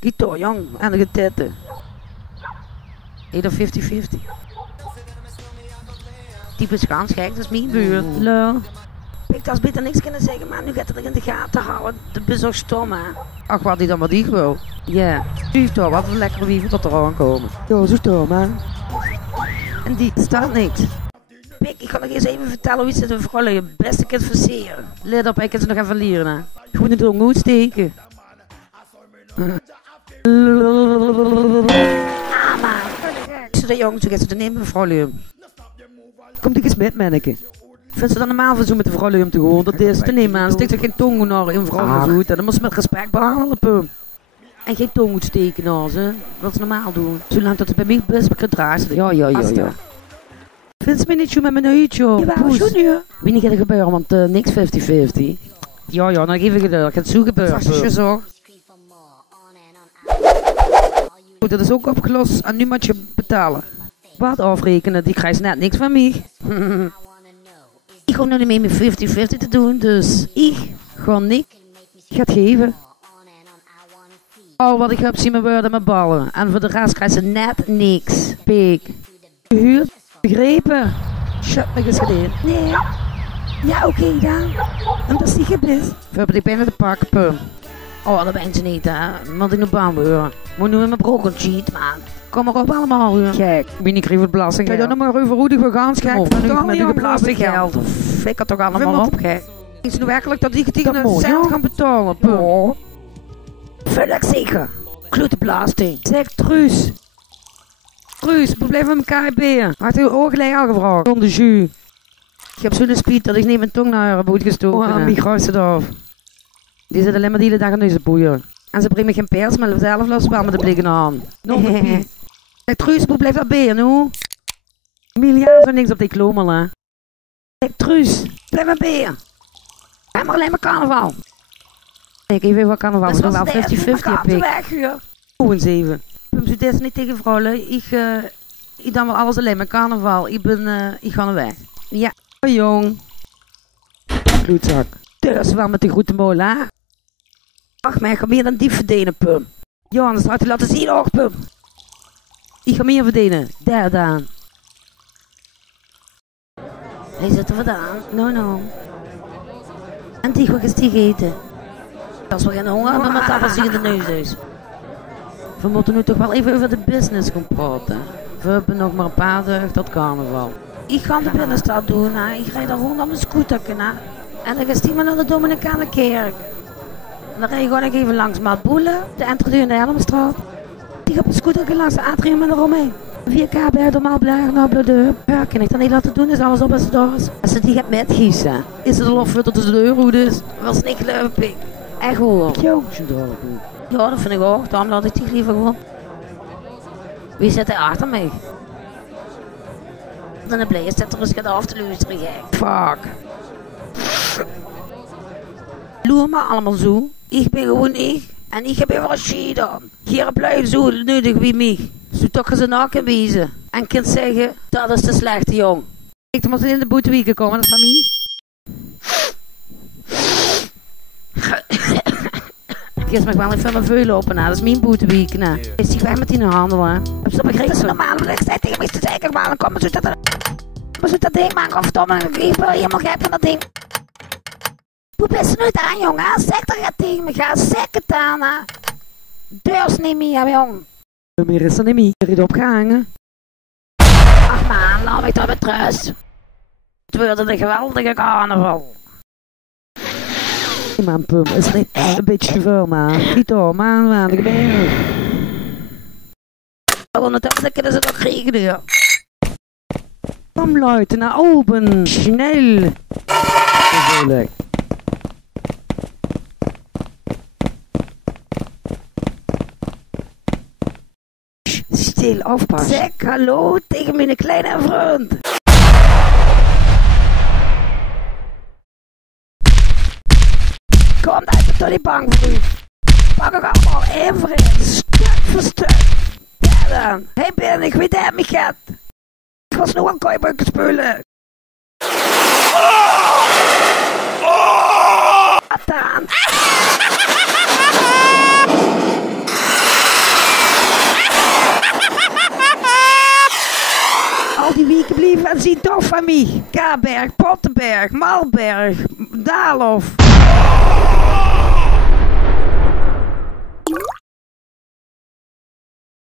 Gito, jong, en de getitten. Ieder 50-50. Type schans, kijk, dat is mijn buurt. Lul. Ik had beter niks kunnen zeggen, maar nu gaat het er in de gaten houden. De bus is stom, hè. Ach, wat die dan maar die wil. Ja. Zie toch, wat een lekkere wieven tot er aankomen. Ja, zo stom, hè. En die staat niks. Pik, ik ga nog eens even vertellen hoe ze de vrouwen het beste kunt versieren. Let op, ik kan ze nog even leren, hè. Gewoon de tong goed steken. Ah, man. Ze de jongens, zo gaat ze de nemen, vrouwen. Komt ik eens met, manneke. Vindt ze dan normaal voor zo met de vrouwen om te gaan? Dat is te nemen, man. Steekt er geen tong naar een vrouw zo. Dan moet ze met respect behandelen, pum. En geen tong moet steken naar ze. Dat is normaal doen. Zolang dat het bij mij best bekend draait. Ja. Vindt ze me niet zo met mijn uitje? Jawel, zo nu. Wie niet gaat er gebeuren, want niks 50-50. Ja, dan geef ik het er. Gaat zo gebeuren. Vast je zo. Dat is ook opgelost en nu moet je betalen. Wat afrekenen, die krijgt net niks van mij. Ik ga nu niet meer met 50-50 te doen, dus ik ga niet. Ik ga het geven. Oh, wat ik heb zien me worden met ballen. En voor de rest krijgt ze net niks. Pik. Gehuurd? Begrepen? Shut me eens gedaan. Nee. Ja, oké dan. En dat is niet geblist. We hebben die binnen te pakken, pum. Oh, dat ben je niet, hè. Want ik nog bang worden. Moet nu in mijn broken cheat, man. Kom maar op allemaal, hoor. Kijk, wie niet kreeg het belasting. Kijk dan nog maar over hoe we gaan schijken. Dan met uw belastinggeld. Fik het toch allemaal op, gek. Is het werkelijk dat die getiegende cent gaan betalen? Ja. Vul ik zeker. Klote belasting. Zeg, Truus. Truus, we blijven met elkaar bij. Had je ook gelijk al gevraagd? Zonder jus. Ik heb zo'n speed dat ik niet mijn tong naar haar boot gestoken. Oh, wie gruist het af. Die zit alleen maar de hele dag aan deze boeien. En ze brengen geen pers, maar zelf los wel met de blikken aan. Nog een piet. Zeg, Truus, hoe blijft dat bij je nu? Miljard van niks op die klomel, hè. Zeg, Truus, blijf maar bij je. Ga maar alleen maar carnaval. Kijk, even wat carnaval. We doen wel 50-50 heb ik. Oh, een 7. Ze is niet tegen vrouwen. Ik dan wel alles alleen maar carnaval. Ik ga naar weg. Ja, jong. Bloedzak. Dus wel met de grote molen, hè. Ach, maar ik ga meer dan die verdienen, pum. Ja, anders had je laten zien ook, pum. Ik ga meer verdienen. Daar dan. Hij zit er vandaan. No. En die gaat die eten. Als we geen honger hebben, met dat in de neus dus. We moeten nu toch wel even over de business gaan praten. We hebben nog maar een paar dagen tot carnaval. Ik ga de binnenstad doen, hè. Ik rijd daar gewoon op mijn scooter, hè. En dan ga ik maar naar de Dominicaanse kerk. En dan rijd ik gewoon nog even langs Maat Boelen, de entree in de Helmstraat. Die gaat op de scooter langs de atrium en eromheen. 4K bij normaal blijven naar de ja, kan ik dat niet laten doen, is alles op als het door is. Als ze die gaat metgiezen, is het lof dat tussen de euro dus. Was niet leuk, echt hoor. Ja, dat vind ik ook, daarom laat ik die liever gewoon. Wie zit er achter mij? Dan blij is dat er eens gaat af te luisteren, gek. Fuck. Loer me allemaal zo. Ik ben gewoon ik. En ik heb even een shit aan. Hier blijven zo nodig wie mij. Zo toch ze naken wezen. En kunt zeggen, dat is de slechte jong. Ik moet in de boetewieken komen, dat is van mij. Eerst mag wel even mijn veulen open, dat is mijn boetewiek. Is die weg met die handel, hè? Heb je dat begrepen? Dat is normaal, maar ik zei tegen mij te zeggen, maar dan komen ze dat ding maken, of verdomme, ik wil helemaal gek van dat ding. Hoe best nu aan, jongen? Zeg er het tegen me, ga zeker aan, hè? Deurs niet meer, jong. Meer is er niet meer, er is opgehangen. Ach man, laat mij toch met rust. Het wordt een geweldige carnaval. Man, pum, is het niet een beetje te veel, man? Gito, man, ik ben hier. Ondertussen kunnen ze toch kriegen, ja. Kom, Leute, naar oben, snel. Natuurlijk. Stil, oppas. Zeg hallo tegen mijn kleine vriend. Kom daar even door die bank, vriend. Pak ik allemaal even in, stuk voor stuk. Ja dan. Hey Ben, ik weet het, mich gaat. Ik was nog een kooibuik spullen. Wat dan? Wie, wat ziet toch van mij? Kaberg, Pottenberg, Malberg, Daalhof.